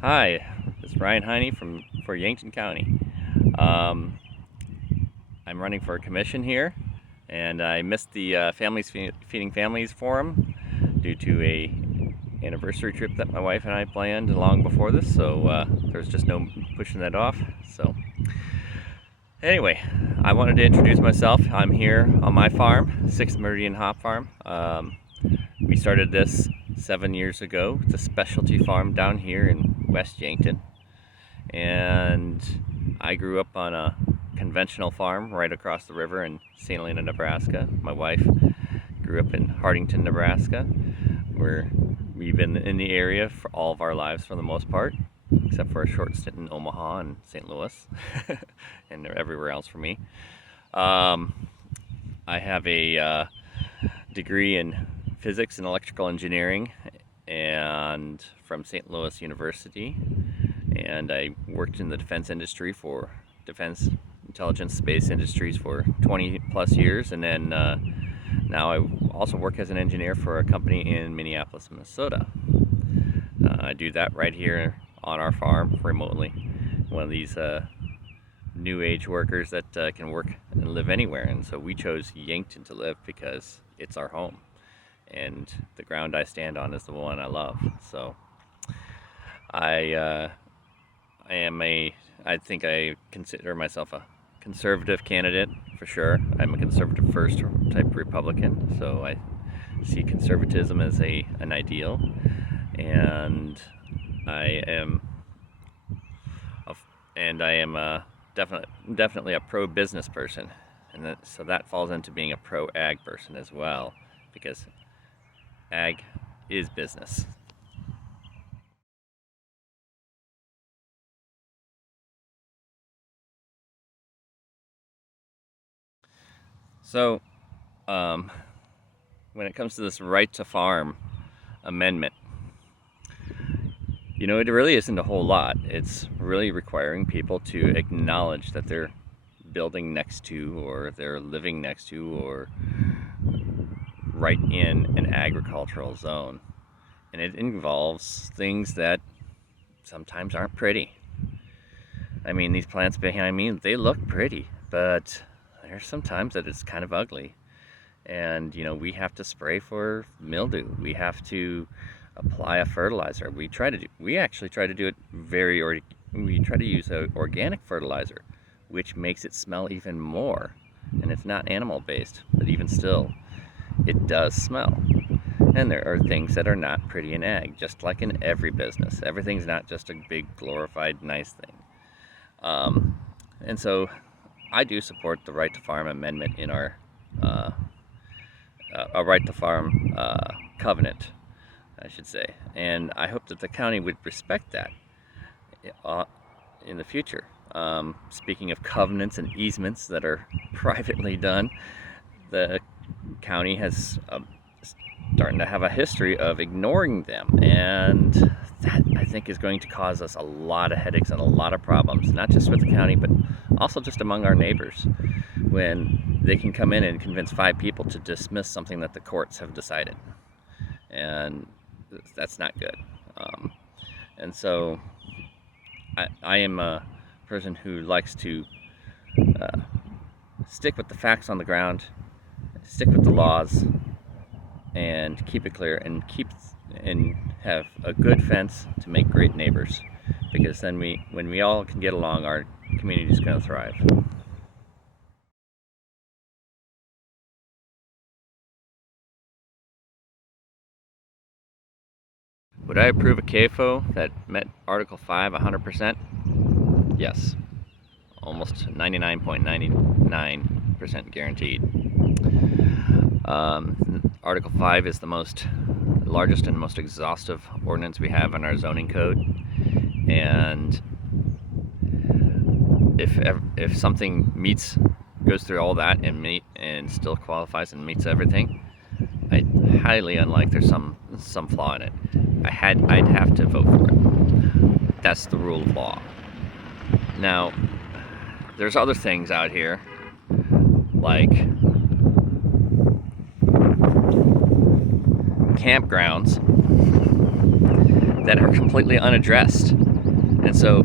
Hi, this is Ryan Heine for Yankton County. Um, I'm running for a commission here, and I missed the Feeding Families Forum due to a anniversary trip that my wife and I planned long before this. So there's just no pushing that off. So anyway, I wanted to introduce myself. I'm here on my farm, 6th Meridian Hop Farm. We started this 7 years ago. It's a specialty farm down here in West Yankton. And I grew up on a conventional farm right across the river in St. Helena, Nebraska. My wife grew up in Hardington, Nebraska, where we've been in the area for all of our lives for the most part, except for a short stint in Omaha and St. Louis, and everywhere else for me. I have a degree in physics and electrical engineering, and from St. Louis University, and I worked in the defense industry for defense intelligence space industries for 20 plus years, and then now I also work as an engineer for a company in Minneapolis, Minnesota. I do that right here on our farm remotely. One of these new age workers that can work and live anywhere, and so we chose Yankton to live because it's our home, and the ground I stand on is the one I love. So I think I consider myself a conservative candidate for sure. I'm a conservative first type Republican, so I see conservatism as an ideal, and I am definitely a pro-business person, and so that falls into being a pro-ag person as well, because ag is business. So, when it comes to this right to farm amendment, it really isn't a whole lot. It's really requiring people to acknowledge that they're building next to, or they're living next to, or right in an agricultural zone. And it involves things that sometimes aren't pretty. I mean, these plants behind me, they look pretty, but there's some times that it's kind of ugly. And we have to spray for mildew. We have to apply a fertilizer. We actually try to do it we try to use an organic fertilizer, which makes it smell even more. And it's not animal based, but even still, it does smell. And there are things that are not pretty in ag, just like in every business. Everything's not just a big glorified nice thing. And so I do support the right to farm amendment in our a right to farm covenant, I should say. And I hope that the county would respect that in the future. Speaking of covenants and easements that are privately done, the county has starting to have a history of ignoring them, and that I think is going to cause us a lot of headaches and a lot of problems, not just with the county, but also just among our neighbors, when they can come in and convince 5 people to dismiss something that the courts have decided, and that's not good. And so I am a person who likes to stick with the facts on the ground, stick with the laws, and keep it clear, and have a good fence to make great neighbors, because then when we all can get along, our community is going to thrive. Would I approve a CAFO that met Article 5 100%? Yes. Almost 99.99% guaranteed. Article 5 is the largest and most exhaustive ordinance we have in our zoning code, and if something goes through all that and still qualifies and meets everything, I highly unlike there's some flaw in it, I'd have to vote for it. That's the rule of law. Now, there's other things out here, like campgrounds, that are completely unaddressed. And so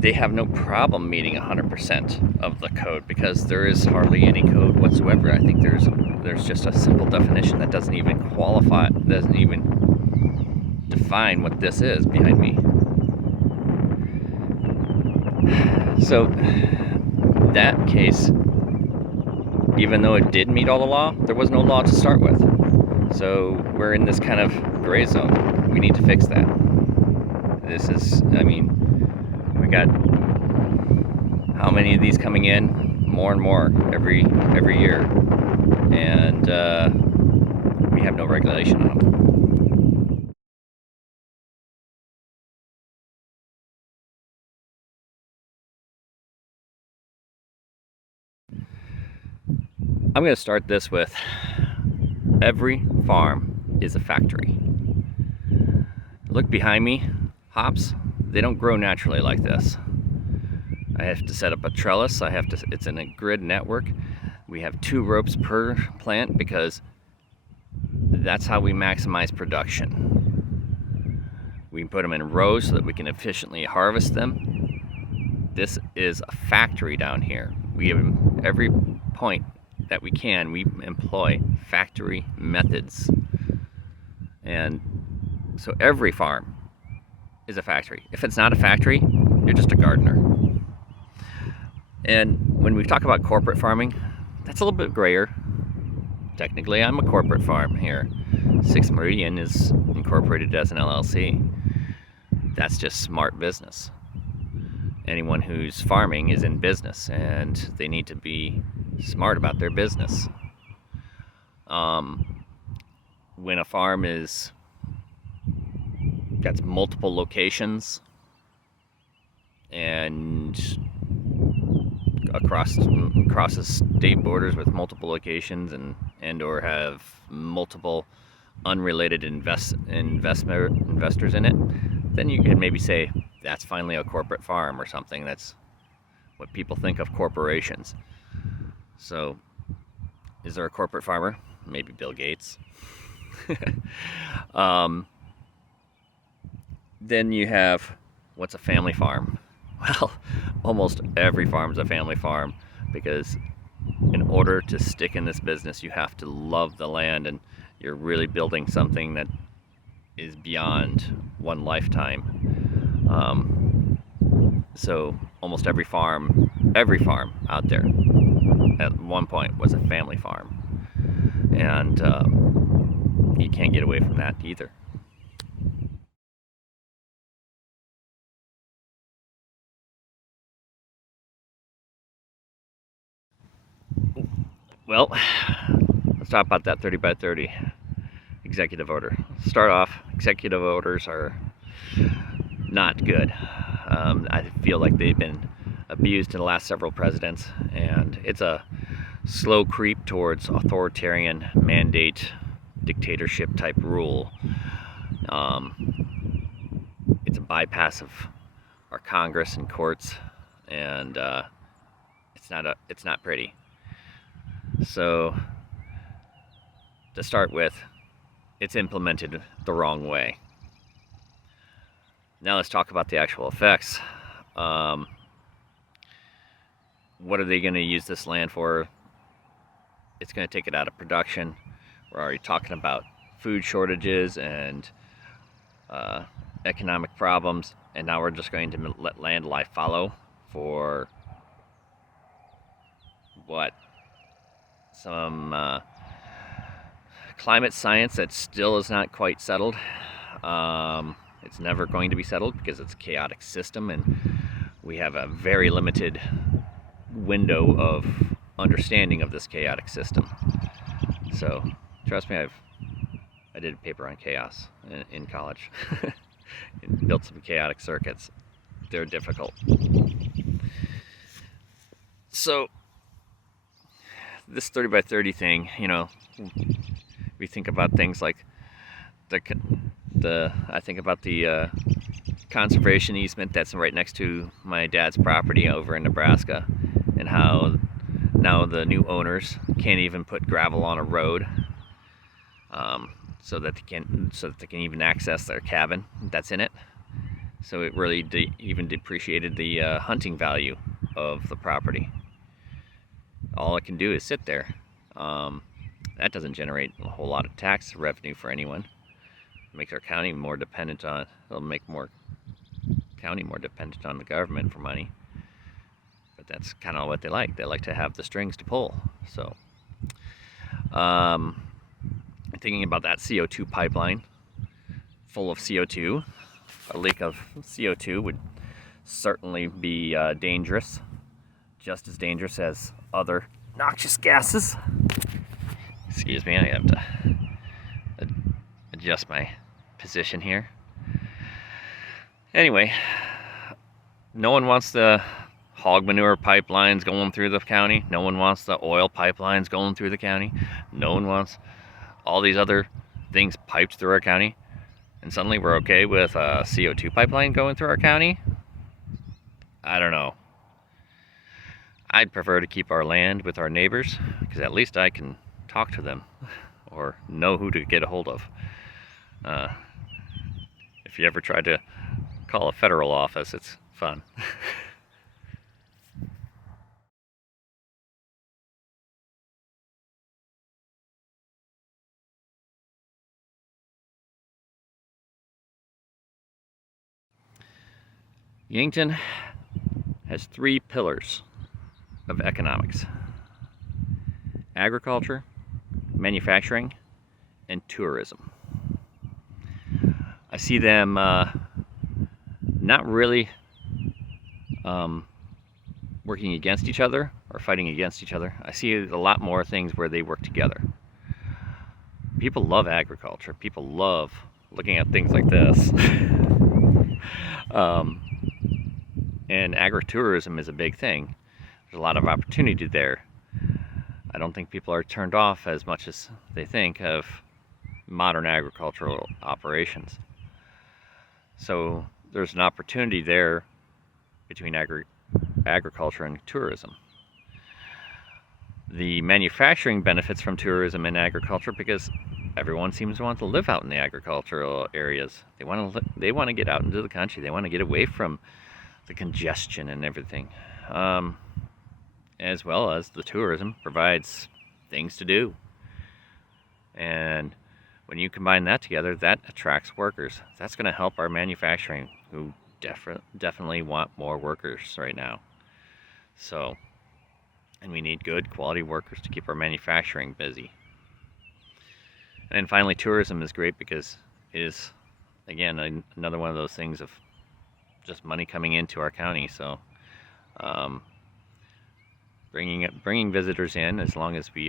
they have no problem meeting 100% of the code because there is hardly any code whatsoever. I think there's just a simple definition that doesn't even qualify, doesn't even define what this is behind me. So that case, even though it did meet all the law, there was no law to start with. So we're in this kind of gray zone. We need to fix that. This is, I mean, we got how many of these coming in? More and more every year, and we have no regulation on them. I'm going to start this with every farm is a factory. Look behind me, hops, they don't grow naturally like this. I have to set up a trellis, it's in a grid network. We have 2 ropes per plant because that's how we maximize production. We put them in rows so that we can efficiently harvest them. This is a factory down here. We have every point that we can, we employ factory methods. And so every farm is a factory. If it's not a factory, you're just a gardener. And when we talk about corporate farming, that's a little bit grayer. Technically, I'm a corporate farm here. 6th Meridian is incorporated as an LLC. That's just smart business. Anyone who's farming is in business, and they need to be smart about their business. When a farm got multiple locations and crosses state borders with multiple locations and or have multiple unrelated investors in it, then you could maybe say that's finally a corporate farm or something. That's what people think of corporations. So, is there a corporate farmer? Maybe Bill Gates. Then you have, what's a family farm? Well, almost every farm is a family farm, because in order to stick in this business, you have to love the land, and you're really building something that is beyond one lifetime. So almost every farm out there at one point was a family farm, and you can't get away from that either. Well, let's talk about that 30 by 30 executive order. Start off, executive orders are not good. I feel like they've been abused in the last several presidents, and it's a slow creep towards authoritarian mandate, dictatorship type rule. It's a bypass of our Congress and courts, and it's not pretty. So, to start with, it's implemented the wrong way. Now let's talk about the actual effects. What are they going to use this land for? It's going to take it out of production. We're already talking about food shortages and economic problems, and now we're just going to let land life follow for what? Some climate science that still is not quite settled. It's never going to be settled because it's a chaotic system, and we have a very limited window of understanding of this chaotic system. So trust me, I did a paper on chaos in college and built some chaotic circuits. They're difficult. So this 30 by 30 thing, we think about things like I think about the conservation easement that's right next to my dad's property over in Nebraska, and how now the new owners can't even put gravel on a road, so that they can even access their cabin that's in it. So it really even depreciated the hunting value of the property. All it can do is sit there. That doesn't generate a whole lot of tax revenue for anyone. It makes our county more dependent on, it'll make more county more dependent on the government for money. But that's kind of what they like. They like to have the strings to pull. So thinking about that CO2 pipeline full of CO2, a leak of CO2 would certainly be dangerous, just as dangerous as other noxious gases. Excuse me, I have to adjust my position here. Anyway, no one wants the hog manure pipelines going through the county. No one wants the oil pipelines going through the county. No one wants all these other things piped through our county. And suddenly we're okay with a CO2 pipeline going through our county? I don't know. I'd prefer to keep our land with our neighbors, because at least I can talk to them or know who to get a hold of. If you ever try to call a federal office, it's fun. Yankton has 3 pillars of economics: agriculture, manufacturing, and tourism. I see them not really working against each other or fighting against each other. I see a lot more things where they work together. People love agriculture. People love looking at things like this. And agritourism is a big thing. There's a lot of opportunity there. I don't think people are turned off as much as they think of modern agricultural operations. So there's an opportunity there between agriculture and tourism. The manufacturing benefits from tourism and agriculture because everyone seems to want to live out in the agricultural areas. They want to get out into the country. They want to get away from the congestion and everything. As well as the tourism provides things to do. And when you combine that together, that attracts workers. That's going to help our manufacturing, who definitely want more workers right now. So, and we need good quality workers to keep our manufacturing busy. And then finally, tourism is great because it is, again, another one of those things of just money coming into our county. So bringing visitors in, as long as we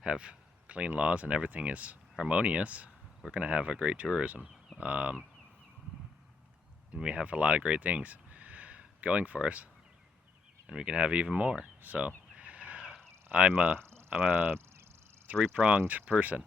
have clean laws and everything is harmonious, we're going to have a great tourism. And we have a lot of great things going for us, and we can have even more. So I'm a three-pronged person.